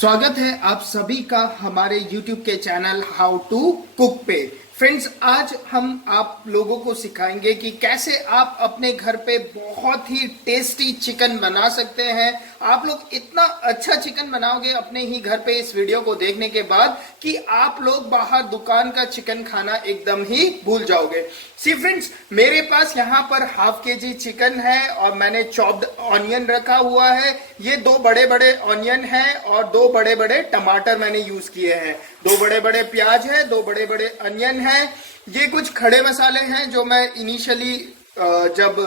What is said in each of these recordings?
स्वागत है आप सभी का हमारे YouTube के चैनल हाउ टू कुक पे। फ्रेंड्स, आज हम आप लोगों को सिखाएंगे कि कैसे आप अपने घर पे बहुत ही टेस्टी चिकन बना सकते हैं। आप लोग इतना अच्छा चिकन बनाओगे अपने ही घर पे इस वीडियो को देखने के बाद कि आप लोग बाहर दुकान का चिकन खाना एकदम ही भूल जाओगे। सी फ्रेंड्स, मेरे पास यहाँ पर हाफ केजी चिकन है और मैंने चॉप्ड ऑनियन रखा हुआ है। ये 2 बड़े बड़े ऑनियन है और 2 बड़े बड़े टमाटर मैंने यूज किए हैं। 2 बड़े बड़े प्याज है, 2 बड़े बड़े अनियन है। ये कुछ खड़े मसाले हैं जो मैं इनिशियली जब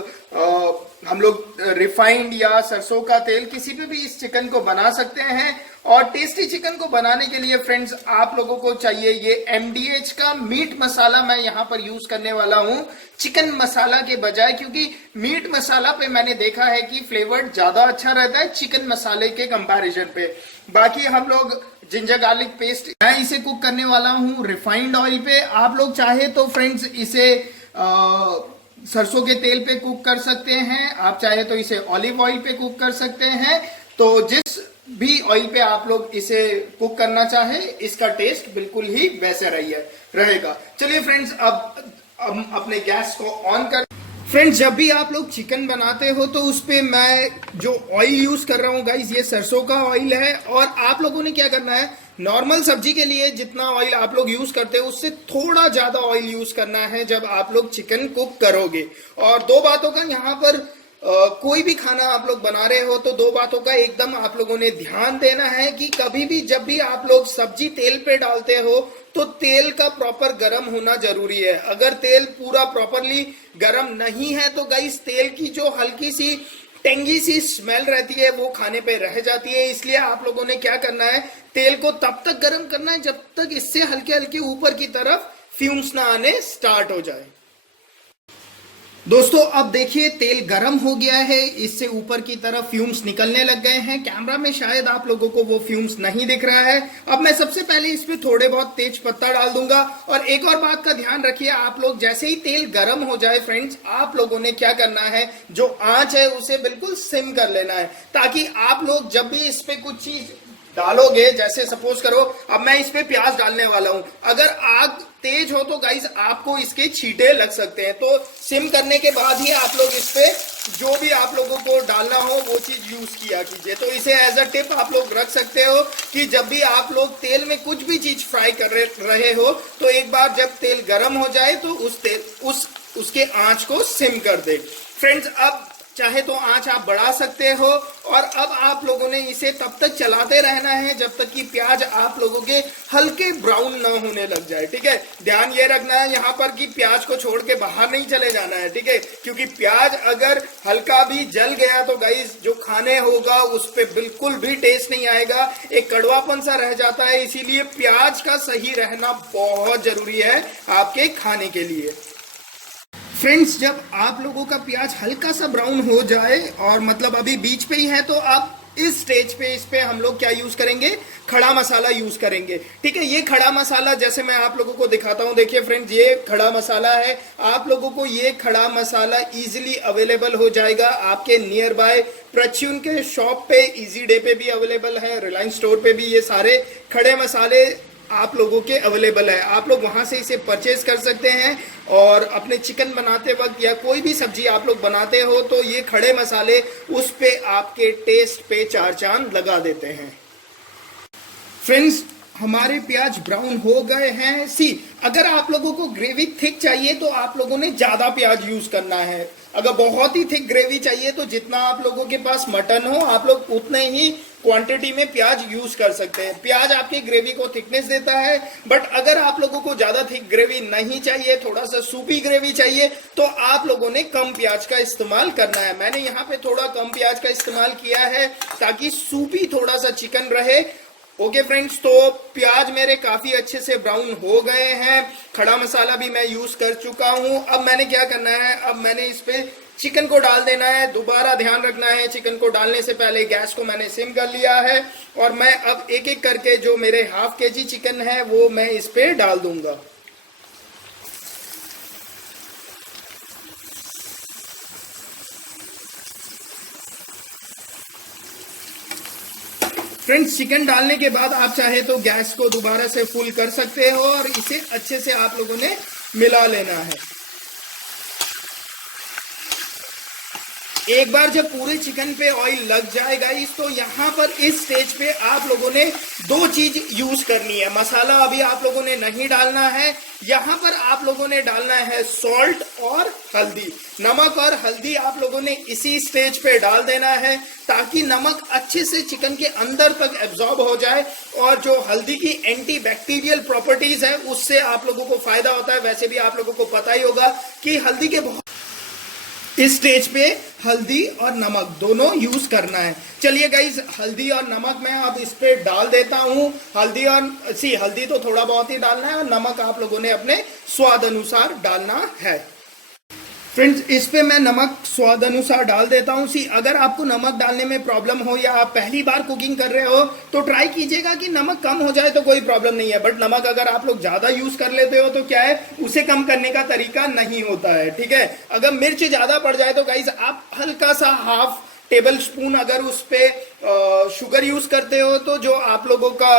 हम लोग रिफाइंड या सरसों का तेल किसी पे भी इस चिकन को बना सकते हैं। और टेस्टी चिकन को बनाने के लिए फ्रेंड्स आप लोगों को चाहिए ये MDH का मीट मसाला। मैं यहाँ पर यूज करने वाला हूँ चिकन मसाला के बजाय, क्योंकि मीट मसाला पे मैंने देखा है कि फ्लेवर ज्यादा अच्छा रहता है चिकन मसाले के कंपैरिजन पे। बाकी हम लोग जिंजर गार्लिक पेस्ट, मैं इसे कुक करने वाला हूँ रिफाइंड ऑयल पे। आप लोग चाहे तो फ्रेंड्स इसे सरसों के तेल पे कुक कर सकते हैं, आप चाहे तो इसे ऑलिव ऑयल पे कुक कर सकते हैं। तो जिस भी ऑयल पे आप लोग इसे कुक करना चाहे, इसका टेस्ट बिल्कुल ही वैसे रहेगा। चलिए फ्रेंड्स, अब हम अपने गैस को ऑन कर। फ्रेंड्स, जब भी आप लोग चिकन बनाते हो तो उस पे मैं जो ऑयल यूज कर रहा हूँ गाइस, ये सरसों का ऑयल है। और आप लोगों ने क्या करना है, नॉर्मल सब्जी के लिए जितना ऑयल आप लोग यूज करते हो उससे थोड़ा ज्यादा ऑयल यूज करना है जब आप लोग चिकन कुक करोगे। और 2 बातों का यहाँ पर कोई भी खाना आप लोग बना रहे हो तो 2 बातों का एकदम आप लोगों ने ध्यान देना है कि कभी भी जब भी आप लोग सब्जी तेल पे डालते हो तो तेल का प्रॉपर गर्म होना जरूरी है। अगर तेल पूरा प्रॉपरली गर्म नहीं है तो गाइस तेल की जो हल्की सी टेंगी सी स्मेल रहती है वो खाने पे रह जाती है। इसलिए आप लोगों ने क्या करना है, तेल को तब तक गर्म करना है जब तक इससे हल्के हल्के ऊपर की तरफ फ्यूम्स ना आने स्टार्ट हो जाए। दोस्तों, अब देखिए तेल गर्म हो गया है, इससे ऊपर की तरफ फ्यूम्स निकलने लग गए हैं। कैमरा में शायद आप लोगों को वो फ्यूम्स नहीं दिख रहा है। अब मैं सबसे पहले इस पे थोड़े बहुत तेज पत्ता डाल दूंगा। और एक और बात का ध्यान रखिए, आप लोग जैसे ही तेल गर्म हो जाए फ्रेंड्स, आप लोगों ने क्या करना है, जो आंच है उसे बिल्कुल सिम कर लेना है, ताकि आप लोग जब भी इस पे कुछ चीज डालोगे, जैसे सपोज करो अब मैं इस पे प्याज डालने वाला हूं, अगर आग तेज हो तो गाइस आपको इसके छींटे लग सकते हैं। तो सिम करने के बाद ही आप लोग इस पे जो भी आप लोगों को डालना हो वो चीज यूज किया कीजिए। तो इसे एज अ टिप आप लोग रख सकते हो कि जब भी आप लोग तेल में कुछ भी चीज फ्राई कर रहे हो तो एक बार जब तेल गर्म हो जाए तो उसके आंच को सिम कर दे। फ्रेंड्स, अब चाहे तो आंच आप बढ़ा सकते हो। और अब आप लोगों ने इसे तब तक चलाते रहना है जब तक कि प्याज आप लोगों के हल्के ब्राउन ना होने लग जाए। ठीक है, ध्यान ये रखना है यहाँ पर कि प्याज को छोड़ के बाहर नहीं चले जाना है। ठीक है, क्योंकि प्याज अगर हल्का भी जल गया तो गाइस जो खाने होगा उस पर बिल्कुल भी टेस्ट नहीं आएगा, एक कड़वापन सा रह जाता है। इसीलिए प्याज का सही रहना बहुत जरूरी है आपके खाने के लिए। फ्रेंड्स, जब आप लोगों का प्याज हल्का सा ब्राउन हो जाए और मतलब अभी बीच पे ही है, तो आप इस स्टेज पे इस पे हम लोग क्या यूज करेंगे, खड़ा मसाला यूज करेंगे। ठीक है, ये खड़ा मसाला जैसे मैं आप लोगों को दिखाता हूं, देखिए फ्रेंड्स, ये खड़ा मसाला है। आप लोगों को ये खड़ा मसाला इजीली अवेलेबल हो जाएगा आपके नियर बाय परचून के शॉप पे, इजी डे पे भी अवेलेबल है, रिलायंस स्टोर पे भी ये सारे खड़े मसाले आप लोगों के अवेलेबल है। आप लोग वहां से इसे परचेज कर सकते हैं और अपने चिकन बनाते वक्त या कोई भी सब्जी आप लोग बनाते हो तो ये खड़े मसाले उस पे आपके टेस्ट पे 4 चांद लगा देते हैं। फ्रेंड्स, हमारे प्याज ब्राउन हो गए हैं। अगर आप लोगों को ग्रेवी थिक चाहिए तो आप लोगों ने ज्यादा प्याज यूज करना है। अगर बहुत ही थिक ग्रेवी चाहिए तो जितना आप लोगों के पास मटन हो आप लोग उतने ही क्वांटिटी में प्याज यूज कर सकते हैं। प्याज आपकी ग्रेवी को थिकनेस देता है। बट अगर आप लोगों को ज्यादा थिक ग्रेवी नहीं चाहिए, थोड़ा सा सूपी ग्रेवी चाहिए, तो आप लोगों ने कम प्याज का इस्तेमाल करना है। मैंने यहाँ पे थोड़ा कम प्याज का इस्तेमाल किया है ताकि सूपी थोड़ा सा चिकन रहे। ओके फ्रेंड्स, तो प्याज मेरे काफी अच्छे से ब्राउन हो गए हैं। खड़ा मसाला भी मैं यूज कर चुका हूं। अब मैंने क्या करना है, अब मैंने इस पे चिकन को डाल देना है। दोबारा ध्यान रखना है, चिकन को डालने से पहले गैस को मैंने सिम कर लिया है। और मैं अब एक एक करके जो मेरे हाफ केजी चिकन है वो मैं इस पे डाल दूंगा। फ्रेंड्स चिकन डालने के बाद आप चाहे तो गैस को दोबारा से फुल कर सकते हो और इसे अच्छे से आप लोगों ने मिला लेना है। एक बार जब पूरे चिकन पे ऑयल लग जाएगा तो यहाँ पर इस स्टेज पे आप लोगों ने दो चीज यूज करनी है। मसाला अभी आप लोगों ने नहीं डालना है, यहाँ पर आप लोगों ने डालना है सॉल्ट और हल्दी। नमक और हल्दी आप लोगों ने इसी स्टेज पे डाल देना है ताकि नमक अच्छे से चिकन के अंदर तक एब्जॉर्ब हो जाए और जो हल्दी की एंटी बैक्टीरियल प्रॉपर्टीज है उससे आप लोगों को फायदा होता है। वैसे भी आप लोगों को पता ही होगा कि हल्दी के बहुत इस स्टेज पे हल्दी और नमक दोनों यूज करना है। चलिए गाइज हल्दी और नमक मैं अब इस पे डाल देता हूं। हल्दी तो थोड़ा बहुत ही डालना है और नमक आप लोगों ने अपने स्वाद अनुसार डालना है। फ्रेंड्स इस पे मैं नमक स्वाद अनुसार डाल देता हूँ। अगर आपको नमक डालने में प्रॉब्लम हो या आप पहली बार कुकिंग कर रहे हो तो ट्राई कीजिएगा कि नमक कम हो जाए तो कोई प्रॉब्लम नहीं है, बट नमक अगर आप लोग ज्यादा यूज कर लेते हो तो क्या है उसे कम करने का तरीका नहीं होता है। ठीक है, अगर मिर्च ज्यादा पड़ जाए तो गाइज आप हल्का सा हाफ टेबल स्पून अगर उस पे शुगर यूज करते हो तो जो आप लोगों का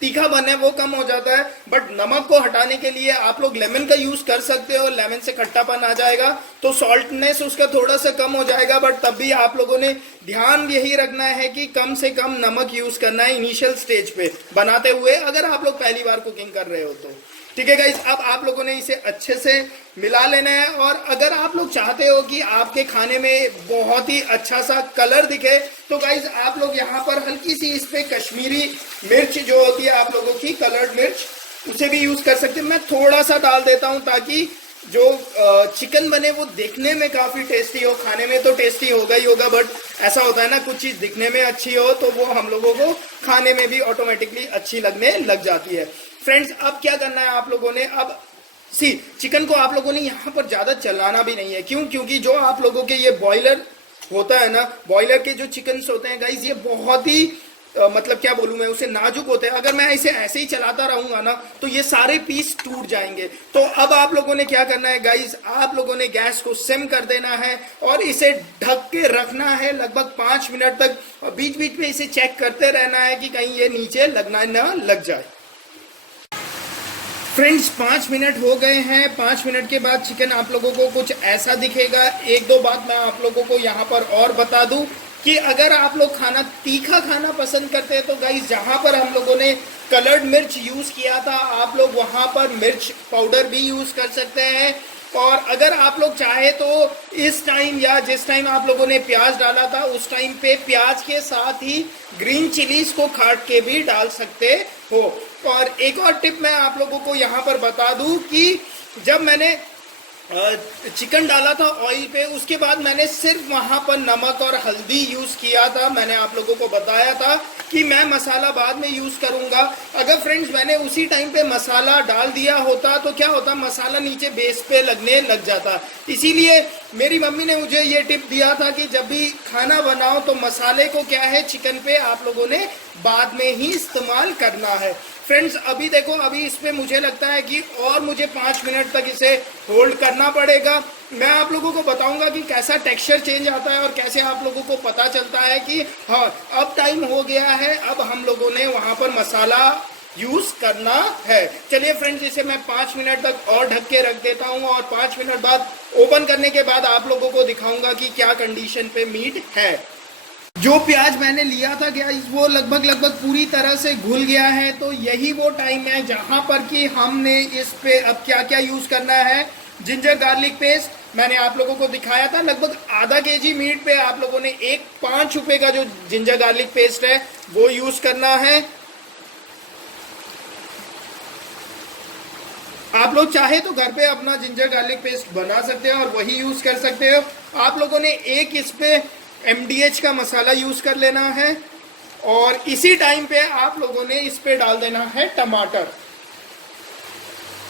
तीखा बन है वो कम हो जाता है। बट नमक को हटाने के लिए आप लोग लेमन का यूज कर सकते हो, लेमन से खट्टापन आ जाएगा तो सॉल्टनेस उसका थोड़ा सा कम हो जाएगा। बट तब भी आप लोगों ने ध्यान यही रखना है कि कम से कम नमक यूज करना है इनिशियल स्टेज पे बनाते हुए, अगर आप लोग पहली बार कुकिंग कर रहे हो तो। ठीक है गाइज, अब आप लोगों ने इसे अच्छे से मिला लेना है और अगर आप लोग चाहते हो कि आपके खाने में बहुत ही अच्छा सा कलर दिखे तो गाइज आप लोग यहाँ पर हल्की सी इस पे कश्मीरी मिर्च जो होती है आप लोगों की कलर्ड मिर्च उसे भी यूज कर सकते हैं। मैं थोड़ा सा डाल देता हूँ ताकि जो चिकन बने वो देखने में काफी टेस्टी हो, खाने में तो टेस्टी होगा ही होगा, बट ऐसा होता है ना कुछ चीज दिखने में अच्छी हो तो वो हम लोगों को खाने में भी ऑटोमेटिकली अच्छी लगने लग जाती है। फ्रेंड्स अब क्या करना है आप लोगों ने, अब चिकन को आप लोगों ने यहाँ पर ज्यादा चलाना भी नहीं है। क्यों? क्योंकि जो आप लोगों के ये बॉयलर होता है ना, बॉयलर के जो चिकन होते हैं गाइस ये बहुत ही मतलब क्या बोलूं मैं उसे नाजुक होते हैं। अगर मैं इसे ऐसे ही चलाता रहूंगा ना तो ये सारे पीस टूट जाएंगे। तो अब आप लोगों ने क्या करना है गाइस, आप लोगों ने गैस को सिम कर देना है और इसे ढक के रखना है लगभग 5 मिनट तक और बीच बीच में इसे चेक करते रहना है कि कहीं ये नीचे लगना न लग जाए। फ्रेंड्स 5 मिनट हो गए हैं। 5 मिनट के बाद चिकन आप लोगों को कुछ ऐसा दिखेगा। एक दो बात मैं आप लोगों को यहाँ पर और बता दूं कि अगर आप लोग खाना तीखा खाना पसंद करते हैं तो गाइस जहाँ पर हम लोगों ने कलर्ड मिर्च यूज किया था आप लोग वहाँ पर मिर्च पाउडर भी यूज कर सकते हैं। और अगर आप लोग चाहे तो इस टाइम या जिस टाइम आप लोगों ने प्याज डाला था उस टाइम पे प्याज के साथ ही ग्रीन चिलीज को काट के भी डाल सकते हो। और एक और टिप मैं आप लोगों को यहाँ पर बता दूं कि जब मैंने चिकन डाला था ऑयल पे उसके बाद मैंने सिर्फ वहां पर नमक और हल्दी यूज किया था। मैंने आप लोगों को बताया था कि मैं मसाला बाद में यूज करूंगा। अगर फ्रेंड्स मैंने उसी टाइम पे मसाला डाल दिया होता तो क्या होता, मसाला नीचे बेस पे लगने लग जाता। इसीलिए मेरी मम्मी ने मुझे ये टिप दिया था कि जब भी खाना बनाओ तो मसाले को क्या है चिकन पे आप लोगों ने बाद में ही इस्तेमाल करना है। फ्रेंड्स अभी देखो, अभी इस पे मुझे लगता है कि और मुझे 5 मिनट तक इसे होल्ड करना पड़ेगा। मैं आप लोगों को बताऊंगा कि कैसा टेक्सचर चेंज आता है और कैसे आप लोगों को पता चलता है कि हाँ अब टाइम हो गया है, अब हम लोगों ने वहां पर मसाला यूज करना है। चलिए फ्रेंड्स इसे मैं 5 मिनट तक और ढक के रख देता हूँ और 5 मिनट बाद ओपन करने के बाद आप लोगों को दिखाऊंगा कि क्या कंडीशन पे मीट है। जो प्याज मैंने लिया था गाइस वो लगभग पूरी तरह से घुल गया है। तो यही वो टाइम है जहां पर कि हमने इस पे अब क्या क्या यूज करना है। जिंजर गार्लिक पेस्ट मैंने आप लोगों को दिखाया था, लगभग आधा केजी मीट पे आप लोगों ने 5 रुपए का जो जिंजर गार्लिक पेस्ट है वो यूज करना है। आप लोग चाहे तो घर पे अपना जिंजर गार्लिक पेस्ट बना सकते हो और वही यूज कर सकते हो। आप लोगों ने इस पे MDH का मसाला यूज कर लेना है और इसी टाइम पे आप लोगों ने इस पे डाल देना है टमाटर।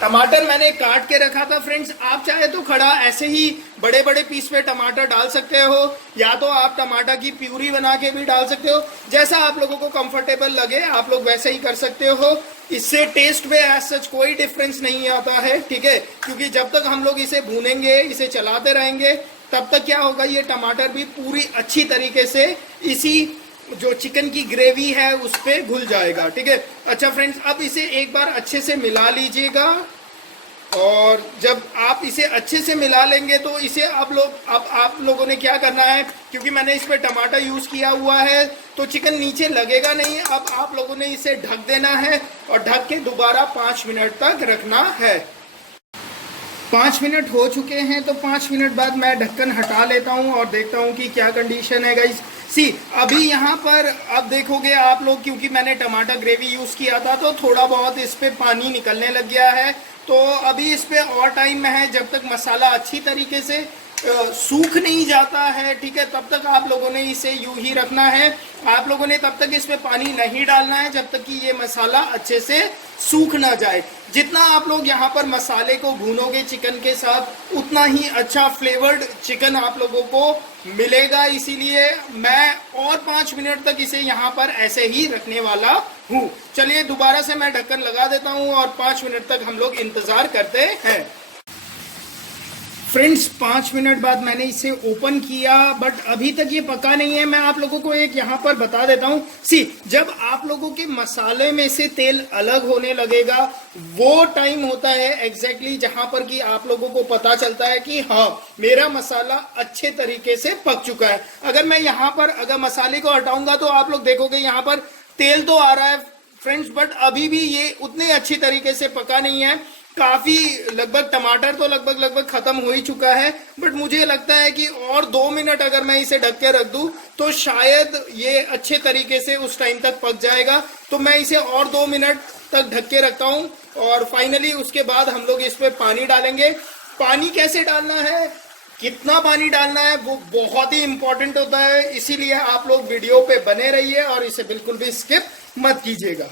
टमाटर मैंने काट के रखा था फ्रेंड्स, आप चाहे तो खड़ा ऐसे ही बड़े बड़े पीस पे टमाटर डाल सकते हो या तो आप टमाटर की प्यूरी बना के भी डाल सकते हो। जैसा आप लोगों को कंफर्टेबल लगे आप लोग वैसे ही कर सकते हो। इससे टेस्ट में एज सच कोई डिफरेंस नहीं आता है, ठीक है, क्योंकि जब तक हम लोग इसे भूनेंगे इसे चलाते रहेंगे तब तक क्या होगा, ये टमाटर भी पूरी अच्छी तरीके से इसी जो चिकन की ग्रेवी है उस पे घुल जाएगा। ठीक है, अच्छा फ्रेंड्स, अब इसे एक बार अच्छे से मिला लीजिएगा। और जब आप इसे अच्छे से मिला लेंगे तो इसे अब आप लोगों ने क्या करना है, क्योंकि मैंने इस पे टमाटर यूज किया हुआ है तो चिकन नीचे लगेगा नहीं। अब आप लोगों ने इसे ढक देना है और ढक के दोबारा 5 मिनट तक रखना है। 5 मिनट हो चुके हैं तो 5 मिनट बाद मैं ढक्कन हटा लेता हूं और देखता हूं कि क्या कंडीशन है गाइस। सी अभी यहाँ पर अब देखोगे आप लोग, क्योंकि मैंने टमाटर ग्रेवी यूज किया था तो थोड़ा बहुत इस पे पानी निकलने लग गया है। तो अभी इस पे और टाइम है, जब तक मसाला अच्छी तरीके से सूख नहीं जाता है। ठीक है, तब तक आप लोगों ने इसे यूं ही रखना है। आप लोगों ने तब तक इसमें पानी नहीं डालना है जब तक कि ये मसाला अच्छे से सूख ना जाए। जितना आप लोग यहाँ पर मसाले को भूनोगे चिकन के साथ, उतना ही अच्छा फ्लेवर्ड चिकन आप लोगों को मिलेगा। इसीलिए मैं और 5 मिनट तक इसे यहाँ पर ऐसे ही रखने वाला हूँ। चलिए दोबारा से मैं ढक्कन लगा देता हूँ और 5 मिनट तक हम लोग इंतजार करते हैं। फ्रेंड्स 5 मिनट बाद मैंने इसे ओपन किया, बट अभी तक ये पका नहीं है। मैं आप लोगों को एक यहाँ पर बता देता हूँ। जब आप लोगों के मसाले में से तेल अलग होने लगेगा, वो टाइम होता है एग्जैक्टली जहां पर कि आप लोगों को पता चलता है कि हाँ मेरा मसाला अच्छे तरीके से पक चुका है। अगर मैं यहाँ पर अगर मसाले को हटाऊंगा तो आप लोग देखोगे यहाँ पर तेल तो आ रहा है फ्रेंड्स, बट अभी भी ये उतने अच्छी तरीके से पका नहीं है। काफी लगभग टमाटर तो लगभग खत्म हो ही चुका है, बट मुझे लगता है कि और 2 मिनट अगर मैं इसे ढक के रख दूं तो शायद ये अच्छे तरीके से उस टाइम तक पक जाएगा। तो मैं इसे और 2 मिनट तक ढक के रखता हूं और फाइनली उसके बाद हम लोग इस पे पानी डालेंगे। पानी कैसे डालना है, कितना पानी डालना है, वो बहुत ही इंपॉर्टेंट होता है। इसीलिए आप लोग वीडियो पे बने रहिए और इसे बिल्कुल भी स्किप मत कीजिएगा।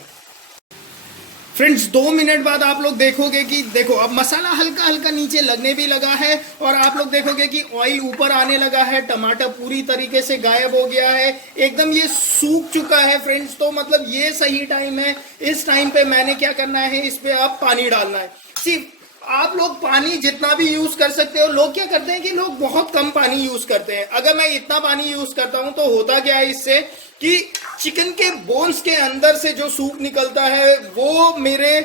फ्रेंड्स 2 मिनट बाद आप लोग देखोगे कि देखो अब मसाला हल्का हल्का नीचे लगने भी लगा है और आप लोग देखोगे कि ऑयल ऊपर आने लगा है। टमाटर पूरी तरीके से गायब हो गया है, एकदम ये सूख चुका है फ्रेंड्स। तो मतलब ये सही टाइम है। इस टाइम पे मैंने क्या करना है, इस पे अब पानी डालना है। सिर्फ आप लोग पानी जितना भी यूज कर सकते हो। लोग क्या करते हैं कि लोग बहुत कम पानी यूज करते हैं। अगर मैं इतना पानी यूज करता हूं तो होता क्या है इससे कि चिकन के बोन्स के अंदर से जो सूप निकलता है वो मेरे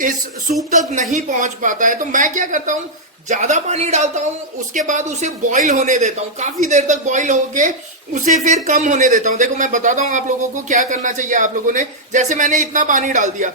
इस सूप तक नहीं पहुंच पाता है। तो मैं क्या करता हूं, ज्यादा पानी डालता हूं, उसके बाद उसे बॉईल होने देता हूं, काफी देर तक बॉईल होके उसे फिर कम होने देता हूं। देखो मैं बताता हूं आप लोगों को क्या करना चाहिए। आप लोगों ने जैसे मैंने इतना पानी डाल दिया,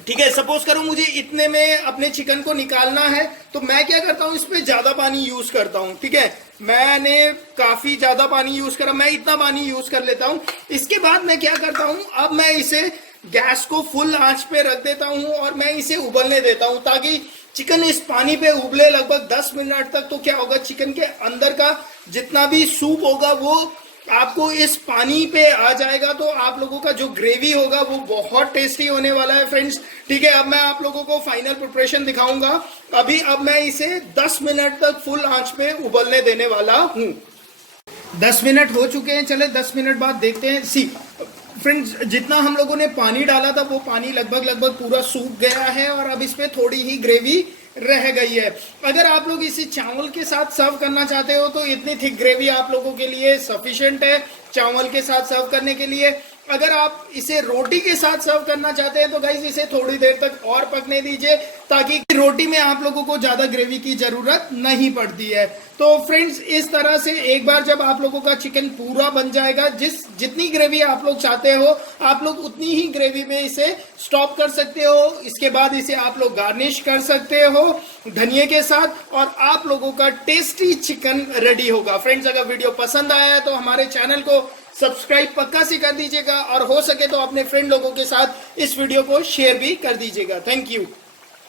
ठीक है, सपोज करो मुझे इतने में अपने चिकन को निकालना है, तो मैं क्या करता हूं, इसमें ज्यादा पानी यूज करता हूं। ठीक है, मैंने काफी ज्यादा पानी यूज करा, मैं इतना पानी यूज कर लेता हूं। इसके बाद मैं क्या करता हूं, अब मैं इसे गैस को फुल आंच पे रख देता हूं और मैं इसे उबलने देता हूं ताकि चिकन इस पानी पे उबले लगभग 10 मिनट तक। तो क्या होगा, चिकन के अंदर का जितना भी सूप होगा वो आपको इस पानी पे आ जाएगा। तो आप लोगों का जो ग्रेवी होगा वो बहुत टेस्टी होने वाला है फ्रेंड्स। ठीक है, अब मैं आप लोगों को फाइनल प्रिपरेशन दिखाऊंगा। अब मैं इसे 10 मिनट तक फुल आंच पे उबलने देने वाला हूं। 10 मिनट हो चुके हैं, चले 10 मिनट बाद देखते हैं। फ्रेंड्स जितना हम लोगों ने पानी डाला था वो पानी लगभग पूरा सूख गया है और अब इसमें थोड़ी ही ग्रेवी रह गई है। अगर आप लोग इसे चावल के साथ सर्व करना चाहते हो तो इतनी थिक ग्रेवी आप लोगों के लिए सफिशिएंट है चावल के साथ सर्व करने के लिए। अगर आप इसे रोटी के साथ सर्व करना चाहते हैं तो गाइस इसे थोड़ी देर तक और पकने दीजिए ताकि रोटी में आप लोगों को ज्यादा ग्रेवी की जरूरत नहीं पड़ती है। तो फ्रेंड्स इस तरह से एक बार जब आप लोगों का चिकन पूरा बन जाएगा, जितनी ग्रेवी आप लोग चाहते हो आप लोग उतनी ही ग्रेवी में इसे स्टॉप कर सकते हो। इसके बाद इसे आप लोग गार्निश कर सकते हो धनिया के साथ और आप लोगों का टेस्टी चिकन रेडी होगा। फ्रेंड्स अगर वीडियो पसंद आया है तो हमारे चैनल को सब्सक्राइब पक्का से कर दीजिएगा और हो सके तो अपने फ्रेंड लोगों के साथ इस वीडियो को शेयर भी कर दीजिएगा। Thank you.